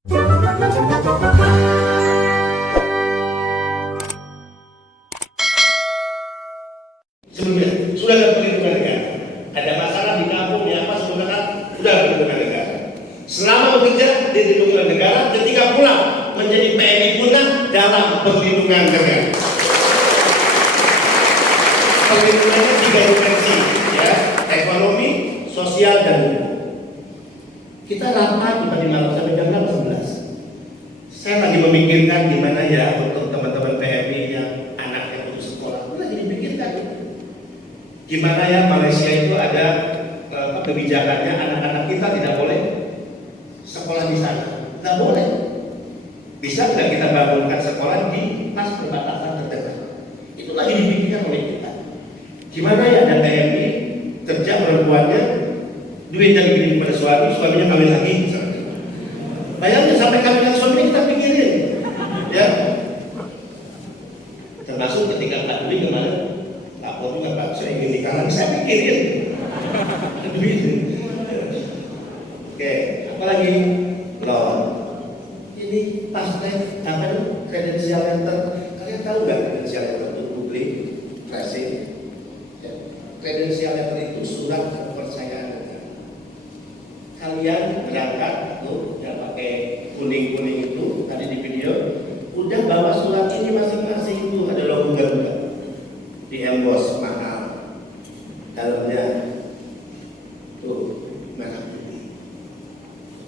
Sebelumnya sudah ada perlindungan negara. Ada masalah di kampung, di apa sebenarnya sudah ada perlindungan negara. Selama bekerja di perlindungan negara, ketika pulang menjadi PNI punah dalam perlindungan negara. Perlindungannya 3 dimensi, ya, ekonomi, sosial, dan hukum. Kita rapat tadi malam sampai jam 11. Saya lagi memikirkan gimana ya untuk teman-teman PMI yang anaknya putus sekolah. Lagi dipikirkan gimana ya Malaysia itu ada kebijakannya anak-anak kita tidak boleh sekolah di sana. Nggak boleh. Bisa nggak kita bangunkan sekolah di pas perbatasan terdekat? Itu lagi dipikirkan oleh kita. Gimana ya ada PMI kerja perempuannya duit yang dikirim pada suami, suaminya kawin lagi. Bayangin sampai kawinan suami kita pikirin, ya. Termasuk ketika Pak Dwi kemarin, Pak Polri nggak Pak, saya ingin nikah lagi, saya pikirin. Duit. Oke, apalagi loh. Ini partai apa itu kredensial letter? Kalian tahu nggak kredensial letter itu publik, tracing? Kredensial letter itu surat kepercayaan. Kalian berangkat tuh yang pakai kuning-kuning itu tadi di video, udah bawa surat ini masing-masing itu ada logo Garuda di emboss mahal dalamnya tuh merah putih.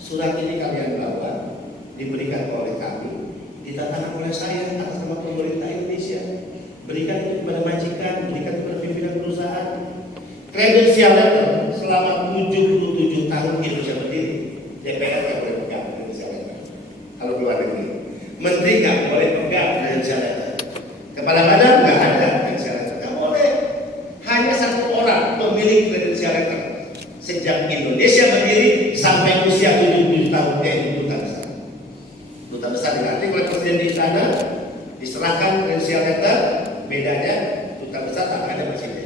Surat ini kalian bawa diberikan oleh kami, ditandatangan oleh saya atas nama pemerintah Indonesia, berikan itu kepada majikan, berikan kepada pimpinan perusahaan. Kredensial letter selama 77 tahun Indonesia berdiri, DPR nggak boleh pegang kredensial letter. Kalau keluar negeri, menteri nggak boleh pegang kredensial letter. Kepala badan nggak ada kredensial letter, nggak boleh. Hanya 1 orang pemilik kredensial letter sejak Indonesia berdiri sampai usia 77 tahun. Duta besar. Duta besar dilantik oleh presiden di istana, diserahkan kredensial letter. Bedanya duta besar tak ada presiden.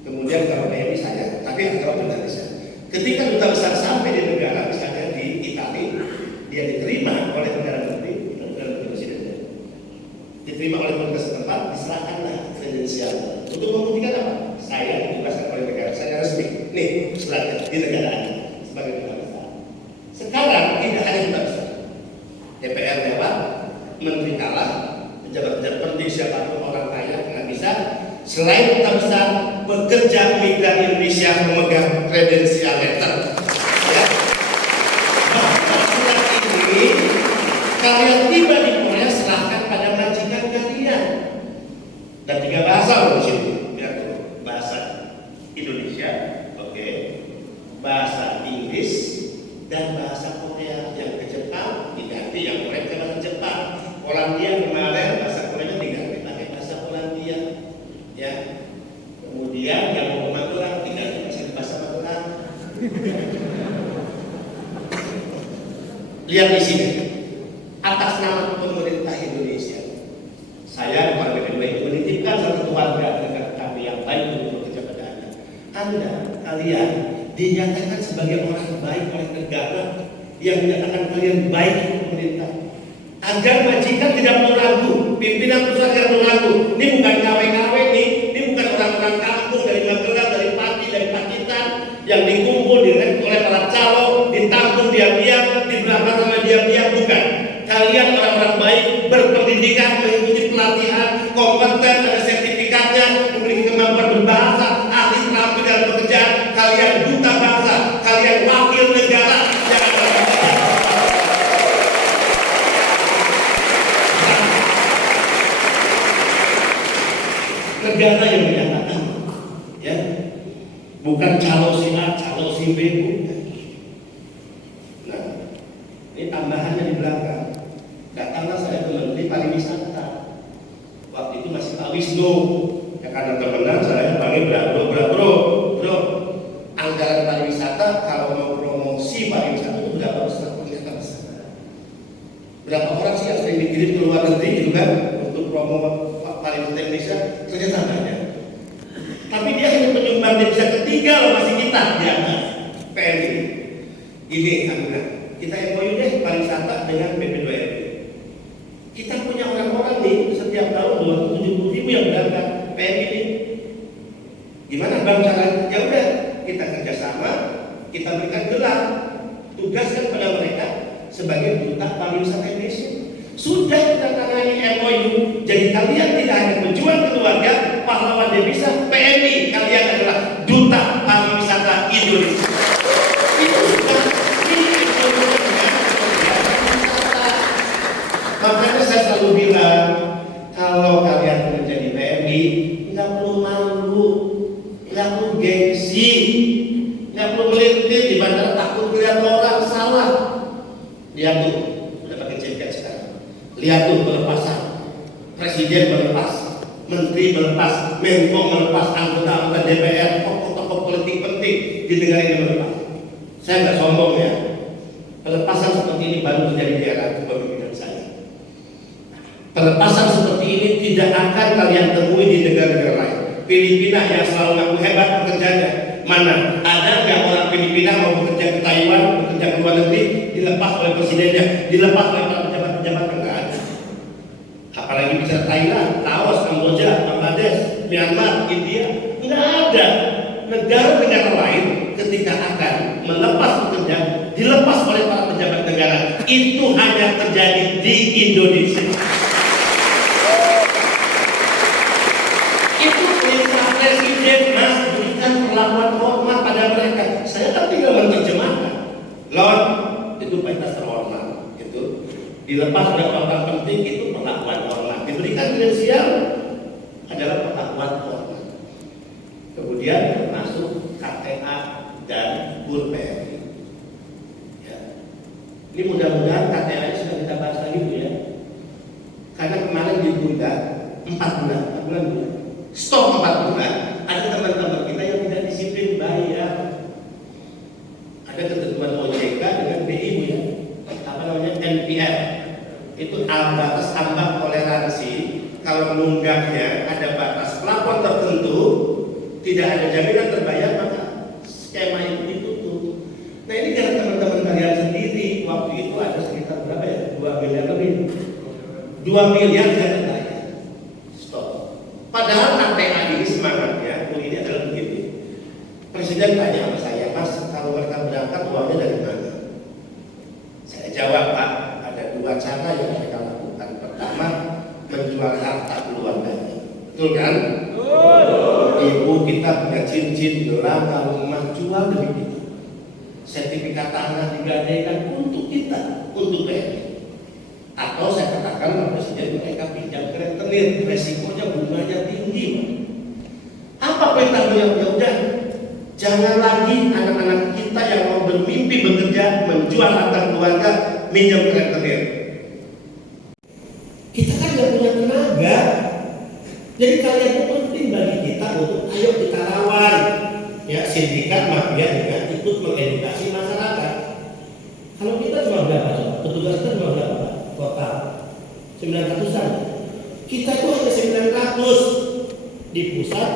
Kemudian kalau PMI saya, tapi kalau benar bisa. Ketika duta besar sampai di negara, misalnya di Italia, dia diterima oleh perdana menteri, bukan presiden, diterima oleh pemerintah setempat, diserahkanlah kredensial untuk membuktikan apa? Saya ditugaskan oleh negara, saya resmi. Nih, selanjutnya di negara Anda sebagai duta besar. Sekarang tidak hanya duta besar, DPR lewat, menteri kalah, pejabat-pejabat penting siapapun orang kaya nggak bisa. Selain duta besar, pekerja migran Indonesia memegang kredensial letter. Ya. Nah, surat ini kalian tiba di Korea serahkan pada majikan kalian. Dan 3 bahasa loh di sini. Biar bahasa Indonesia, oke, bahasa Inggris dan bahasa Korea. Yang ke Jepang diganti, yang Korea ke bahasa Jepang. Polandia kemarin bahasa Korea diganti pakai bahasa Polandia. Ya. Kemudian yang mau ke Magelang tinggal bisa bahasa Magelang. Lihat di sini, atas nama pemerintah Indonesia, saya warga PDIP menitipkan satu keluarga dengan kami yang baik untuk bekerja pada Anda. Kalian dinyatakan sebagai orang baik oleh negara yang menyatakan kalian baik untuk pemerintah. Agar majikan tidak perlu ragu, pimpinan perusahaan tidak perlu ragu. Ini bukan KW-KW nih. Orang-orang kampung dari Magelang, dari Pati, dari Pacitan yang dikumpul, direkrut oleh para calo, ditampung diam-diam, diberangkat sama diam-diam, bukan. Kalian orang-orang baik, berpendidikan, mengikuti pelatihan, kompeten, ada sertifikatnya, memiliki kemampuan berbahasa, ahli terampil dalam pekerjaan. Kalian duta bangsa, kalian wakil negara yang ada. Negara yang menyatakan, ya, bukan calo si A, calo si B, bukan. Nah, ini tambahannya di belakang. Datanglah saya ke Menteri Pariwisata. Waktu itu masih Pak Wisnu. Ya karena temenan saya panggil bro, anggaran pariwisata kalau mau promosi pariwisata itu berapa besar? Berapa orang sih yang sering dikirim ke luar negeri gitu kan untuk promo pariwisata Indonesia? Ternyata banyak. Tapi dia hanya penyumbang devisa ketiga loh, masih kita di atas PNI. Ini kita yang mau deh pariwisata dengan PP2RW. Kita punya orang-orang nih setiap tahun 270.000 yang berangkat PMI ini. Gimana bang caranya? Ya udah, kita kerjasama, kita berikan gelar, tugaskan pada mereka sebagai duta pariwisata Indonesia. Sudah kita tangani MOU. Jadi kalian tidak hanya berjuang keluarga, pahlawan devisa PMI, kalian adalah duta pariwisata Indonesia. Itu sudah makanya saya selalu bilang, kalau kalian menjadi PMI, nggak perlu malu, nggak perlu gengsi, nggak perlu melintir di bandara takut lihat orang salah. Lihat tuh, udah pakai jaket sekarang. Lihat tuh pelepasan, presiden melepas, menteri melepas, menko melepas, anggota DPR, tokoh-tokoh politik penting di negara ini melepas. Saya nggak sombong ya. Pelepasan seperti ini baru terjadi di era kepemimpinan saya. Pelepasan seperti ini tidak akan kalian temui di negara-negara lain. Filipina yang selalu ngaku hebat pekerjaannya, mana ada nggak orang Filipina mau bekerja ke Taiwan, bekerja ke luar negeri, dilepas oleh presidennya, dilepas oleh para pejabat-pejabat? Nggak ada. Apalagi bicara Thailand, Laos, Kamboja, Bangladesh, Myanmar, India, nggak ada. Negara-negara lain ketika akan melepas pekerja, dilepas oleh para pejabat negara. Itu hanya terjadi di Indonesia. Itu perintah presiden, mas, berikan perlakuan hormat pada mereka. Saya kan tinggal menerjemahkan. Lord, itu perintah terhormat. Itu dilepas oleh orang penting, itu perlakuan hormat. Diberikan kredensial adalah perlakuan hormat. Kemudian masuk KTA dan PUR-PMI. Ya. Ini mudah-mudahan KTA sudah kita bahas lagi Bu ya. Karena kemarin ditunda 4 bulan. Stop 4 bulan. Ada teman-teman kita yang tidak disiplin bayar. Ada ketentuan OJK dengan BI Bu ya. Apa namanya NPR. Itu batas ambang toleransi. Kalau menunggaknya ada batas plafon tertentu, tidak ada jaminan terbayar, maka skema itu ditutup. Nah ini karena teman-teman kalian sendiri waktu itu ada sekitar berapa ya? 2 miliar lebih. 2 miliar tidak terbayar. Stop. Padahal KTA ini semangatnya, ini adalah begini. Presiden tanya sama saya, mas kalau mereka berangkat uangnya dari mana? Saya jawab, Pak, ada 2 cara yang mereka lakukan. Pertama, menjual harta keluarganya. Betul kan? Ibu kita punya cincin, gelang, rumah, jual demi kita. Sertifikat tanah digadaikan untuk kita, untuk PMI. Atau saya katakan Pak Presiden, mereka pinjam ke rentenir, resikonya bunganya tinggi. Apa perintah beliau? Ya udah, jangan lagi anak-anak kita yang mau bermimpi bekerja menjual harta keluarga minjam ke rentenir. Kita kan nggak punya tenaga. Jadi kalian itu penting bagi kita untuk ayo kita lawan ya sindikat mafia dengan ikut mengedukasi masyarakat. Kalau kita cuma berapa coba? Petugas kita cuma berapa? Total 900-an. Kita itu hanya 900 di pusat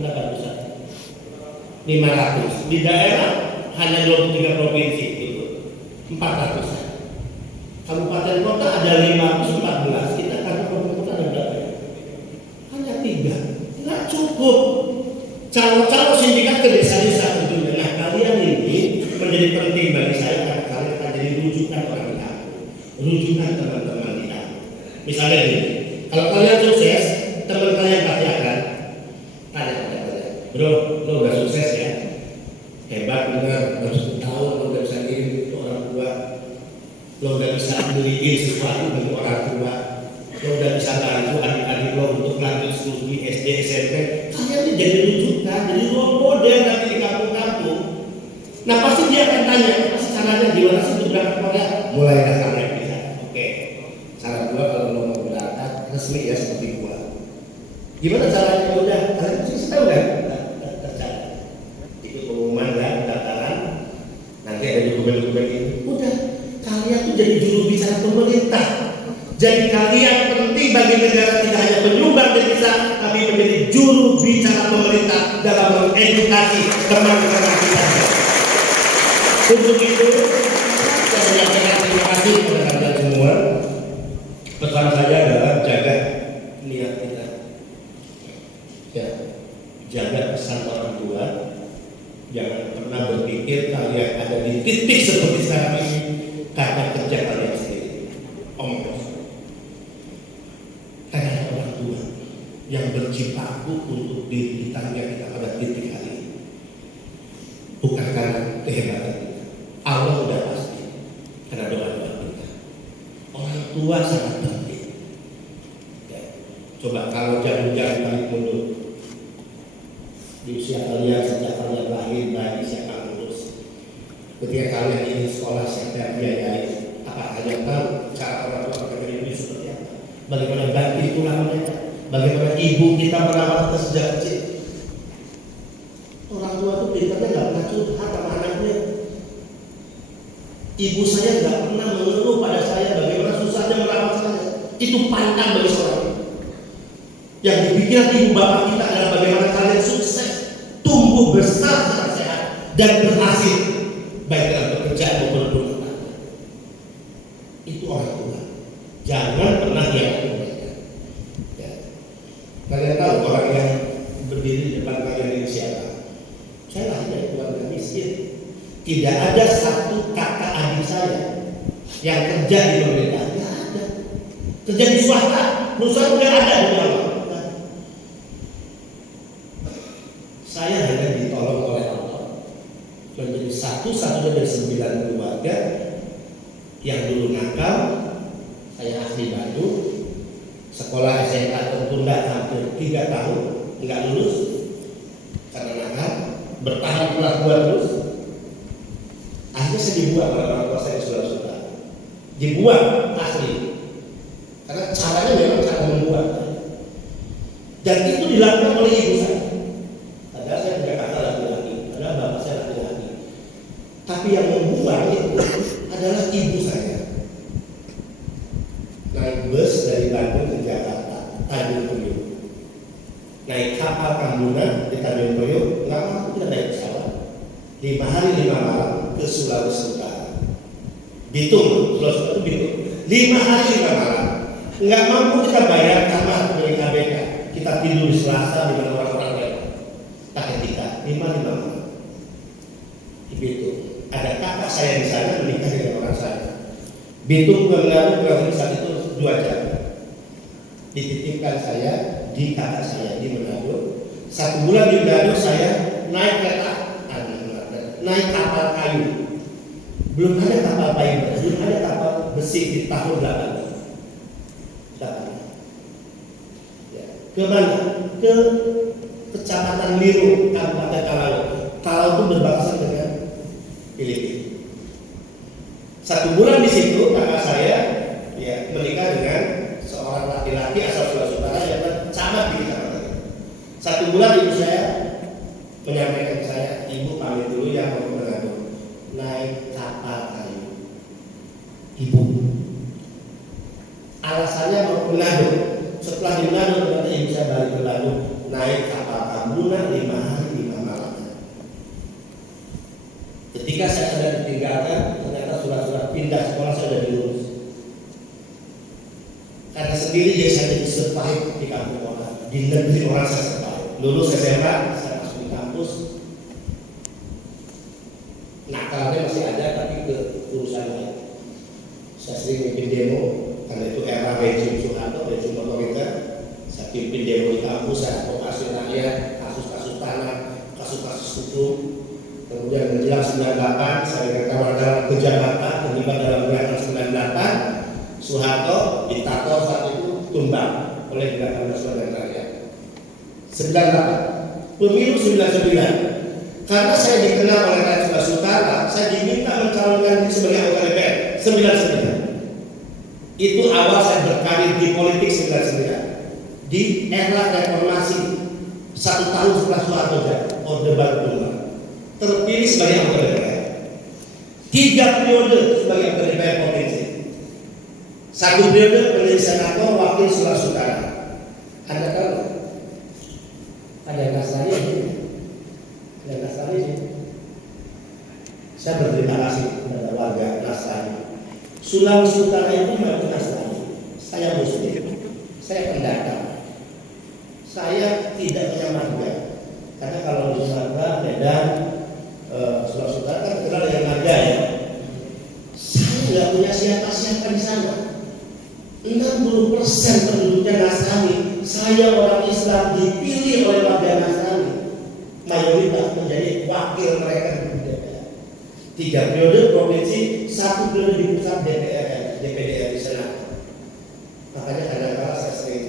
berapa pusat? 500 di daerah hanya 23 provinsi itu 400-an. Kabupaten kota ada 514. Kita kabupaten kota ada berapa? Hanya 3, nggak cukup. Calon-calon sindikat ke desa-desa tentunya. Nah kalian ini menjadi penting bagi saya karena kalian akan jadi rujukan orang di aku, rujukan teman-teman di aku. Misalnya ini, kalau kalian sukses, teman kalian pasti akan tanya pada kalian, bro, lo udah sukses ya, hebat bener, udah 10 tahun lo udah bisa ngirim ke orang tua, lo udah bisa beliin sesuatu bagi orang tua. Lo udah bisa bantu adik-adik lo untuk lanjut studi SD, SMP. Kalian ini jadi rujukan, jadi role model nanti di kampung-kampung. Nah pasti dia akan tanya, pasti caranya gimana sih untuk berangkat Korea? Mulai dasar naik bisa. Oke, saran gua kalau lo mau berangkat resmi ya seperti gua. Gimana caranya? Udah, kalian pasti tahu kan? Tercatat. Ikut pengumuman dan pendaftaran. Nanti ada dokumen-dokumen ini. Udah, kalian tuh jadi juru bicara pemerintah. Jadi kalian penting bagi negara tidak hanya penyumbang devisa, tapi menjadi juru bicara pemerintah dalam mengedukasi teman-teman kita. Untuk itu, saya menyampaikan terima kasih kepada berjibaku untuk diri kita yang kita pada titik hari ini. Bukan karena kehebatan kita. Allah sudah pasti. Karena doa-doa kita. Orang tua sangat penting. Ya. Coba kalau jalan-jalan balik mundur di usia kalian sejak kalian lahir, bayi siapa ngurus? Ketika kalian ingin sekolah siapa yang biayai? Apa kalian tahu cara orang tua kita ini seperti apa? Bagaimana ganti tulang mereka? Bagaimana ibu kita merawat kita sejak kecil? Orang tua itu pintarnya nggak pernah curhat sama anaknya. Ibu saya nggak pernah mengeluh pada saya bagaimana susahnya merawat saya. Itu pantang bagi seorang. Yang dipikirkan ibu bapak kita adalah bagaimana kalian sukses, tumbuh besar secara sehat dan berhasil baik dalam pekerjaan maupun rumah tangga. Itu orang tua. Jangan pernah dianggap mereka. Ya. Kalian tahu orang yang berdiri di depan kalian ini siapa? Saya lahir dari keluarga miskin. Tidak ada satu kakak adik saya yang kerja di pemerintah. Tidak ada. Kerja di swasta. Nusa tidak ada di dalam. Saya hanya ditolong oleh Allah menjadi satu-satunya dari 9 keluarga yang dulu nakal. Saya asli Batu, sekolah SMA tertunda hampir 3 tahun, nggak lulus karena nakal, bertahan kelas 2 terus. Akhirnya saya dibuang oleh orang tua saya di Sulawesi. Dibuang asli, karena caranya memang cara membuang. Dan itu dilakukan oleh ibu saya. Padahal saya punya kakak laki-laki, padahal bapak saya laki-laki. Tapi yang membuang itu adalah ibu saya. Naik bus dari Bandung ke Jakarta, Tanjung Priok. Naik kapal Kambunan di Tanjung Priok, nggak mampu kita naik pesawat. 5 hari 5 malam ke Sulawesi Utara. Bitung, Sulawesi Utara itu Bitung. 5 hari 5 malam, nggak mampu kita bayar kamar dari KBK. Kita tidur di Selasa di mana orang-orang lain. Pakai tiket 5 malam. Di Bitung. Ada kakak saya di sana menikah dengan orang saya. Bitung Manado kurang lebih saat itu 2 jam. Dititipkan saya di kakak saya di Manado. 1 bulan di Manado saya naik kereta, naik kapal kayu. Belum ada kapal kayu, belum ada kapal besi di tahun 80. Ya. Ke mana? Ke Kecamatan Liru, Kabupaten Talaut. Talaut itu berbatasan dengan Filipina. 1 bulan di situ kakak saya ya menikah dengan seorang laki-laki asal Sulawesi Utara yang camat di kecamatan. 1 bulan ibu saya menyampaikan ke saya, ibu pamit dulu ya mau ke Manado, naik kapal kayu. Ibu, alasannya mau ke Manado. Setelah di Manado ternyata ibu saya balik ke Bandung, naik kapal Kambunan 5 hari 5 malam. Ketika saya sudah ditinggalkan, ternyata surat-surat pindah sekolah saya sudah dilurus. Karena sendiri dia saya jadi survive di kampung orang, di negeri orang saya survive. Lulus SMA, saya masuk di kampus. Nakalnya masih ada, tapi ke urusan lain. Saya sering mimpin demo, karena itu era rejim Soeharto, rejim otoriter. Saya pimpin demo di kampus, saya advokasi rakyat, kasus-kasus tanah, kasus-kasus hukum. Kemudian menjelang 98 saya dengan kawan-kawan ke Jakarta terlibat dalam gerakan 98. Soeharto diktator saat itu tumbang oleh Gerakan Nasional dan Rakyat. 98 pemilu 99. Karena saya dikenal oleh rakyat Sulawesi Utara, saya diminta mencalonkan diri sebagai anggota DPR 99. Itu awal saya berkarir di politik 99. Di era reformasi 1 tahun setelah Soeharto jatuh, Orde Baru tumbang. Terpilih sebagai anggota DPR. 3 periode sebagai anggota DPR provinsi. 1 periode menjadi senator wakil Sulawesi Utara. Anda tahu? Ada Nasrani ini. Ada Nasrani ini. Saya berterima kasih kepada warga Nasrani. Sulawesi Utara itu memang Nasrani. Saya Muslim. Saya pendatang. Saya tidak punya marga. Karena kalau di Sumatera, Medan, Sulawesi Utara kan terkenal dengan marga ya. Saya nggak punya siapa-siapa di sana. 60% penduduknya Nasrani. saya orang Islam dipilih oleh warga Nasrani mayoritas menjadi wakil mereka di DPR. 3 periode provinsi, 1 periode di pusat DPR di Senat. Makanya kadang-kadang saya sering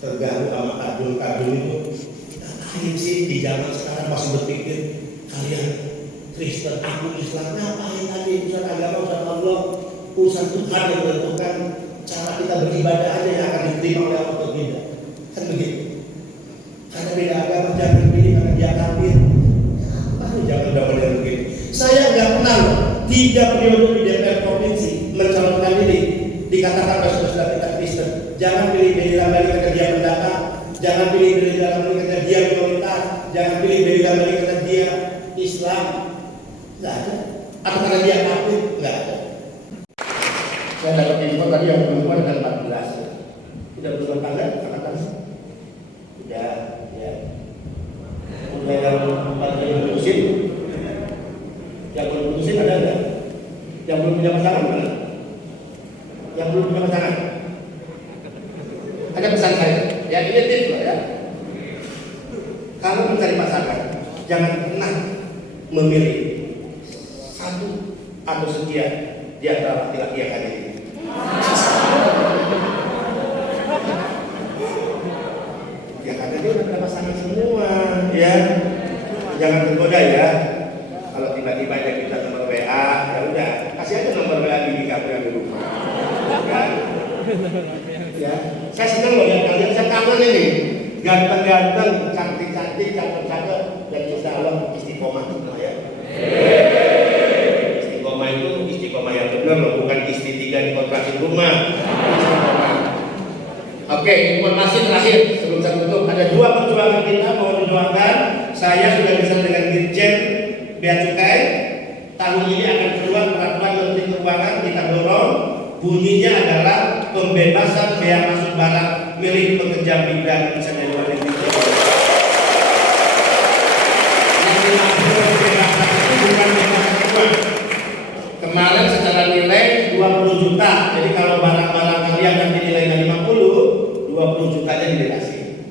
terganggu sama kadun-kadun itu. Ngapain sih di zaman sekarang masih berpikir kalian Kristen, aku Islam, ngapain tadi urusan agama, urusan Allah, urusan Tuhan yang menentukan cara kita beribadah aja yang akan diterima oleh Allah atau tidak. Kan begitu. Karena beda agama jangan pilih karena dia kafir. Jangan udah model begitu. Saya nggak pernah 3 periode di DPR provinsi mencalonkan diri dikatakan sudah kita Kristen. Jangan pilih Benny Lambali karena dia pendatang. Jangan pilih Benny Lambali karena dia minoritas. Jangan pilih Benny Lambali karena dia Islam. Nggak ada. Atau karena dia kafir. Nggak ada. Saya dapat info tadi yang perempuan ada 14. Udah berumah tangga, katakan. Udah, ya. Udah yang 4 yang putusin. Yang belum putusin ada nggak? Yang belum punya pasangan mana? Yang belum punya pasangan? Ada pesan saya. Ya ini tips loh ya. Kalau mencari pasangan, jangan pernah memilih satu atau sekian di antara laki-laki yang ada ini. Ya karena dia udah punya pasangan semua, ya. Jangan tergoda ya. Kalau tiba-tiba dia minta nomor WA, ya udah kasih aja nomor WA di kamu yang di rumah. Kan? Ya, saya senang loh lihat kalian, saya kangen ini. Ganteng-ganteng, cantik-cantik, cakep-cakep, dan insya Allah istiqomah semua ya. Istiqomah itu istiqomah yang benar loh, bukan istri 3 di kontraksi rumah. Oke, informasi terakhir sebelum saya tutup, ada 2 perjuangan kita mau didoakan. Saya sudah bisa dengan Dirjen Bea Cukai. Tahun ini akan keluar peraturan Menteri Keuangan, kita dorong. Bunyinya adalah pembebasan bea masuk barang milik pekerja migran bisa dari luar negeri. Yang dimaksud pembebasan itu bukan pembebasan uang. Kemarin secara nilai 20 juta. Jadi kalau barang-barang kalian nanti nilainya 50, 20 jutanya dilunasi.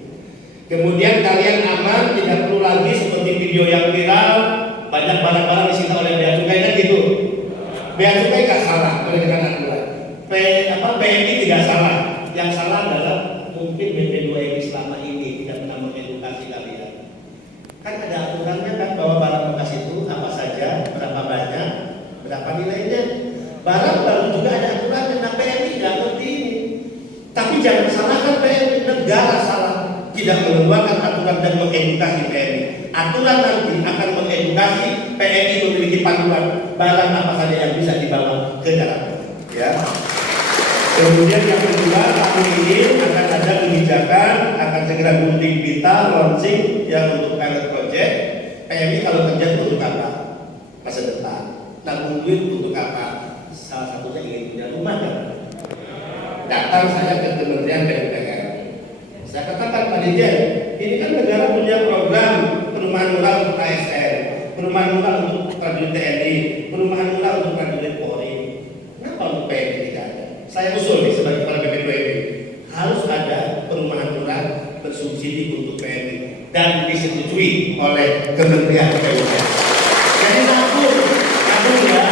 Kemudian kalian aman, tidak perlu lagi seperti video yang viral, banyak barang-barang disita oleh bea cukai kan gitu. Bea cukai nggak salah berdasarkan aturan. PMI tidak salah. Yang salah adalah mungkin BP2MI selama ini tidak pernah mengedukasi kalian. Kan ada aturannya kan bahwa barang bekas itu apa saja, berapa banyak, berapa nilainya. Barang baru juga ada aturannya. Nah PMI nggak ngerti ini. Tapi jangan salahkan PMI, negara salah tidak mengeluarkan aturan dan mengedukasi PMI. Aturan nanti akan mengedukasi PMI memiliki panduan barang apa saja yang bisa dibawa ke dalam. Ya. Kemudian yang kedua, tahun ini akan ada kebijakan, akan segera gunting pita, launching yang untuk pilot project. PMI kalau kerja itu untuk apa? Masa depan. Nabung duit untuk apa? Salah satunya ingin punya rumah kan? Datang saya ke Kementerian PUPR. Saya katakan Pak Dirjen, ini kan negara punya program perumahan murah untuk ASN, perumahan murah untuk prajurit TNI, perumahan murah untuk prajurit Polri. Kenapa untuk PMI tidak ada? Saya usul nih sebagai kepala BP2MI harus ada perumahan murah bersubsidi untuk PMI dan disetujui oleh Kementerian PUPR. Jadi nabung ya,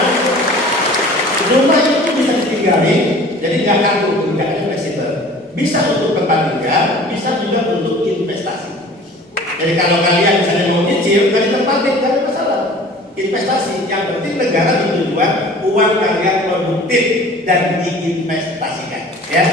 rumah itu bisa ditinggali, jadi nggak kartu, nggak fleksibel. Bisa untuk tempat tinggal, bisa juga untuk investasi. Jadi kalau kalian misalnya mau nyicil, kalian tempatin, nggak ada masalah. Investasi, yang penting negara bertujuan uang kalian produktif dan diinvestasikan, ya.